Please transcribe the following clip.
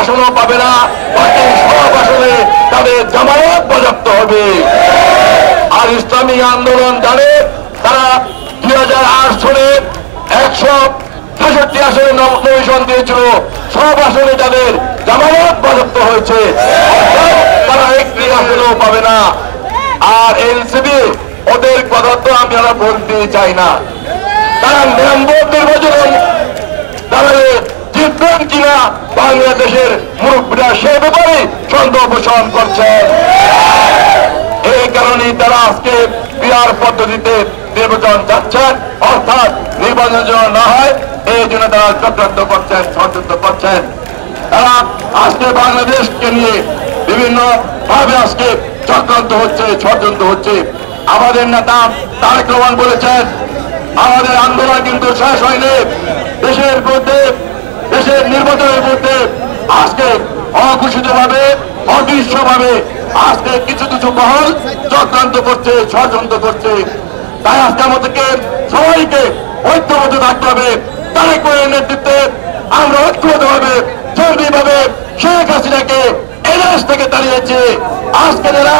আসনও পাবে না, বাকি সব আসনে তাদের জামানত বাজেয়াপ্ত হবে। আর ইসলামী আন্দোলন জানে তারা 2008 সালে 165 আসনে নমিনেশন দিয়েছিল, সব আসনে তাদের জামানত বাজেয়াপ্ত হয়েছে, তারা একটি আসনও পাবে না। আর এনসিপি ওদের কথা তো আমি আর বলতে চাই না, তারা নির্বাচন তারা জিতবেন কিনা বাংলাদেশের মুরব্বীরা সে ব্যাপারে সন্দেহ পোষণ করছেন। এই কারণেই তারা আজকে পিআর পদ্ধতিতে নির্বাচন চাচ্ছেন, অর্থাৎ নির্বাচন যেন না হয় এই জন্য তারা চক্রান্ত করছেন, ষড়যন্ত্র করছেন। তারা আজকে বাংলাদেশকে নিয়ে বিভিন্ন ভাবে আজকে চক্রান্ত হচ্ছে, ষড়যন্ত্র হচ্ছে। আমাদের নেতা তারেক রহমান বলেছেন আমাদের আন্দোলন কিন্তু শেষ হয়নি, দেশের মধ্যে দেশের নির্বাচনের মধ্যে আজকে অঘোষিত ভাবে অদৃশ্য ভাবে আজকে কিছু কিছু মহল চক্রান্ত করছে, ষড়যন্ত্র করছে। তাই আজকে আমাদেরকে সবাইকে ঐক্যবদ্ধ থাকতে হবে। তারেক রহমানের নেতৃত্বে আমরা ঐক্যবদ্ধ ভাবে জরুরি ভাবে শেখ হাসিনাকে এদেশ থেকে তাড়িয়েছে। আজকে যারা